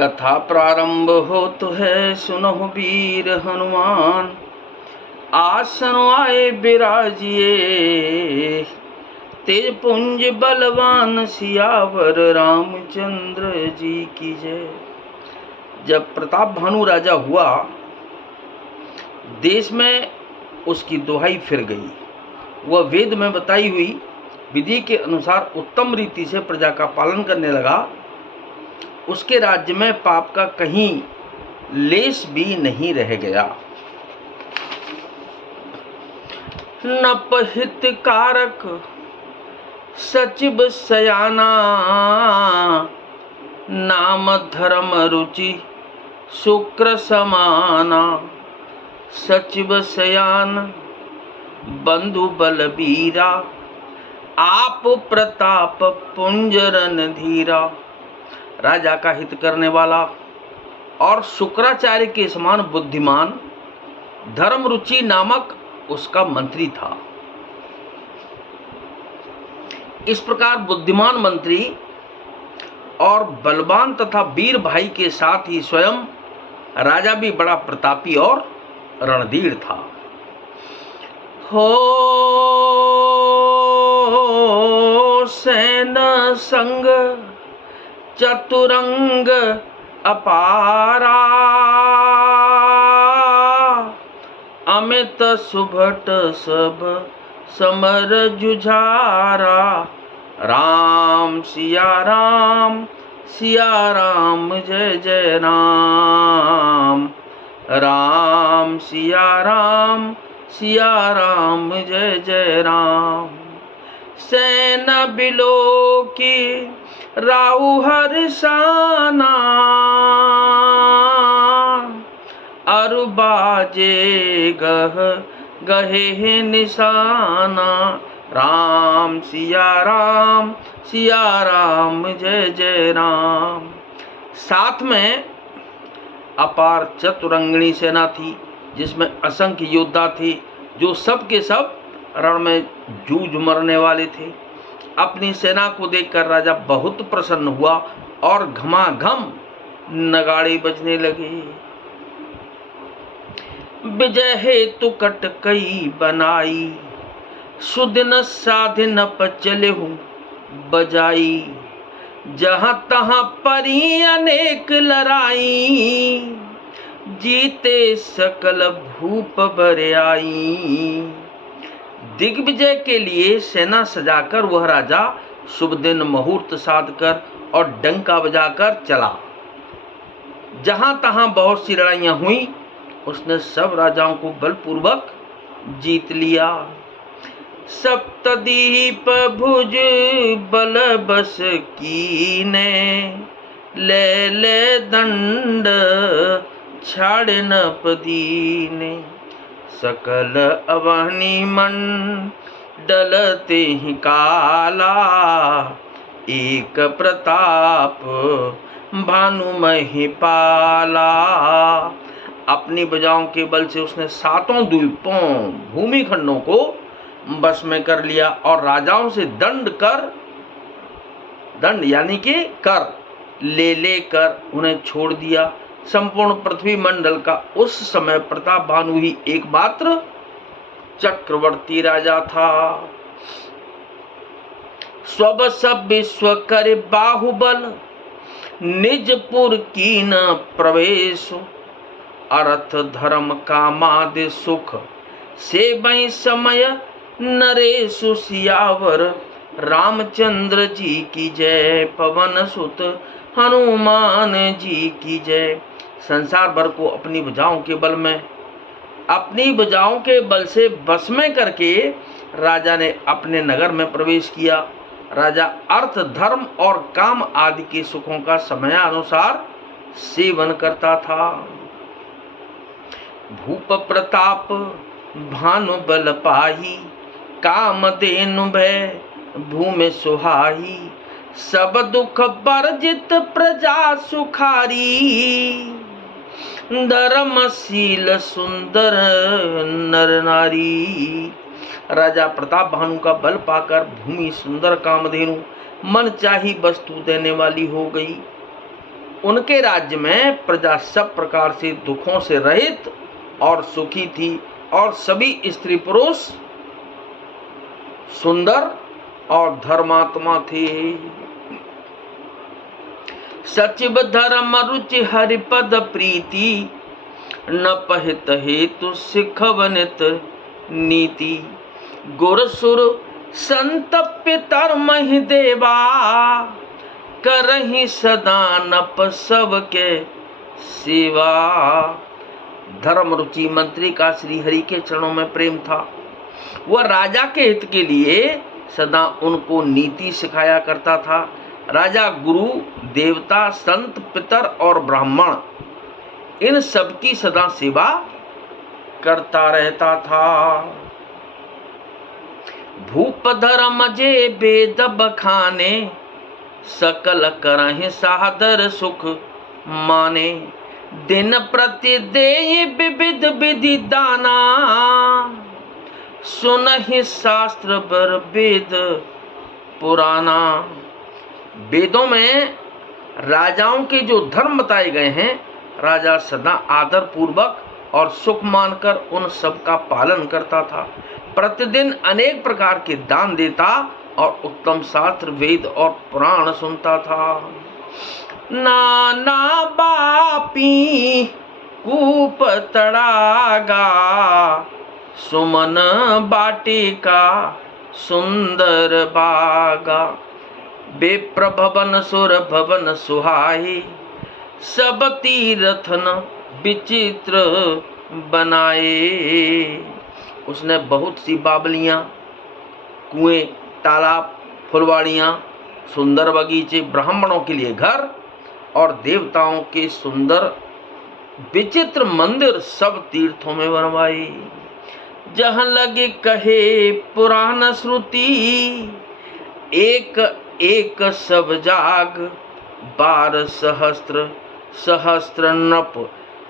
कथा प्रारंभ हो तो है, सुनो वीर हनुमान। आसन आए बिराजिए, तेज पुंज बलवान सियावर रामचंद्र जी की जय। जब प्रताप भानु राजा हुआ, देश में उसकी दुहाई फिर गई। वह वेद में बताई हुई विधि के अनुसार उत्तम रीति से प्रजा का पालन करने लगा। उसके राज्य में पाप का कहीं लेश भी नहीं रह गया। नपहित कारक सचिव सयाना, नाम धर्म रुचि शुक्र समाना। सचिव सयान बंधु बलबीरा, आप प्रताप पुंजरन धीरा। राजा का हित करने वाला और शुक्राचार्य के समान बुद्धिमान धर्म रुचि नामक उसका मंत्री था। इस प्रकार बुद्धिमान मंत्री और बलवान तथा वीर भाई के साथ ही स्वयं राजा भी बड़ा प्रतापी और रणधीर था। हो सेना संग चतुरंग अपारा, अमित सुभट सब समर जुझारा। राम सिया राम जय जय राम। राम सिया राम जय जय राम। सेना बिलो की राहु हर्षाना, अरु बाजे गह गहे निशाना। राम सिया राम जय जय राम। साथ में अपार चतुरंगिणी सेना थी, जिसमें असंख्य योद्धा थे, जो सब के सब रण में जूझ मरने वाले थे। अपनी सेना को देखकर राजा बहुत प्रसन्न हुआ और घमाघम नगाड़े बजने लगे। विजय हेतु कटकई बनाई, सुदिन साधिन पचले हूँ बजाई। जहाँ तहाँ परी अनेक लड़ाई, जीते सकल भूप बरियाई। दिग्विजय के लिए सेना सजाकर वह राजा शुभ दिन मुहूर्त साधकर और डंका बजाकर चला। जहां तहां बहुत सी लड़ाइयां हुई, उसने सब राजाओं को बलपूर्वक जीत लिया। सप्तदीप भुज बल बस कीने, ले ले दंड छाड़ न पदीने। सकल अवनी मन डलते ही काला, एक प्रताप भानु महिपाला। अपनी भुजाओं के बल से उसने सातों द्वीपों भूमि खंडों को बस में कर लिया और राजाओं से दंड यानी कि कर ले कर उन्हें छोड़ दिया। संपूर्ण पृथ्वी मंडल का उस समय प्रताप भानु ही एकमात्र चक्रवर्ती राजा था। स्व सब विश्व कर बाहुबल, निजपुर की न प्रवेश। अर्थ धर्म कामाद सुख, सेवै समय नरेशु। सियावर रामचंद्र जी की जय, पवन सुत हनुमान जी की जय। संसार भर को अपनी भुजाओं के बल से बस में करके राजा ने अपने नगर में प्रवेश किया। राजा अर्थ धर्म और काम आदि के सुखों का समयानुसार सेवन करता था। भूप प्रताप भानु बल पाही, काम धेनु भय भूमि सुहाई। सब दुख वर्जित प्रजा सुखारी, धर्मशील सुंदर नर नारी। राजा प्रताप भानु का बल पाकर भूमि सुंदर कामधेनु मन चाही वस्तु देने वाली हो गई। उनके राज्य में प्रजा सब प्रकार से दुखों से रहित और सुखी थी और सभी स्त्री पुरुष सुंदर और धर्मात्मा थे। सचिव धर्म रुचि हरिपद प्रीति, न पहित हेतु सिखवनित नीति। गुरसुर संत पितर महि देवा, करहि सदा नप सबके सेवा। धर्म रुचि मंत्री का श्री हरि के चरणों में प्रेम था। वह राजा के हित के लिए सदा उनको नीति सिखाया करता था। राजा गुरु देवता संत पितर और ब्राह्मण इन सबकी सदा सेवा करता रहता था। भूप धर्म जे वेद बखाने, सकल करहि सादर सुख माने। दिन प्रतिदेय विविध विधि दाना, सुनहि शास्त्र बर वेद पुराना। वेदों में राजाओं के जो धर्म बताए गए हैं, राजा सदा आदर पूर्वक और सुख मानकर उन सब का पालन करता था। प्रतिदिन अनेक प्रकार के दान देता और उत्तम शास्त्र वेद और पुराण सुनता था। नाना बापी कूप तड़ागा, सुमन बाटिका सुंदर बागा। विप्र भवन सुर भवन सुहाई, सब तीर्थन विचित्र बनाए। उसने बहुत सी बावलियाँ, कुएं, तालाब, फुलवाड़ियाँ, सुंदर बगीचे, ब्राह्मणों के लिए घर और देवताओं के सुंदर विचित्र मंदिर सब तीर्थों में बनवाए। जहाँ लगे कहे पुराण श्रुति, एक एक सब जाग। 12 सहस्त्र सहस्त्र नप,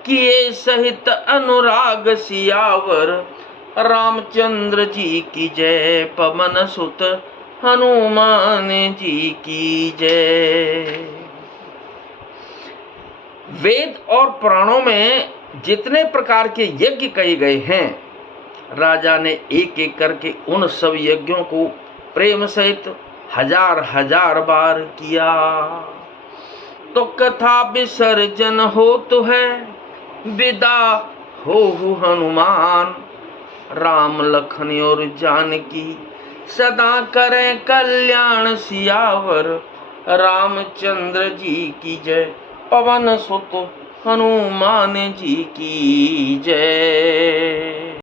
किए सहित अनुराग सियावर। रामचंद्र जी की जय, पवन सुत हनुमान जी की जय। वेद और पुराणों में जितने प्रकार के यज्ञ कहे गए हैं, राजा ने एक एक करके उन सब यज्ञों को प्रेम सहित हजार हजार बार किया। तो कथा विसर्जन हो तो है, विदा हो हनुमान। राम लखन और जानकी, सदा करें कल्याण सियावर। रामचंद्र जी की जय, पवन सुत हनुमान जी की जय।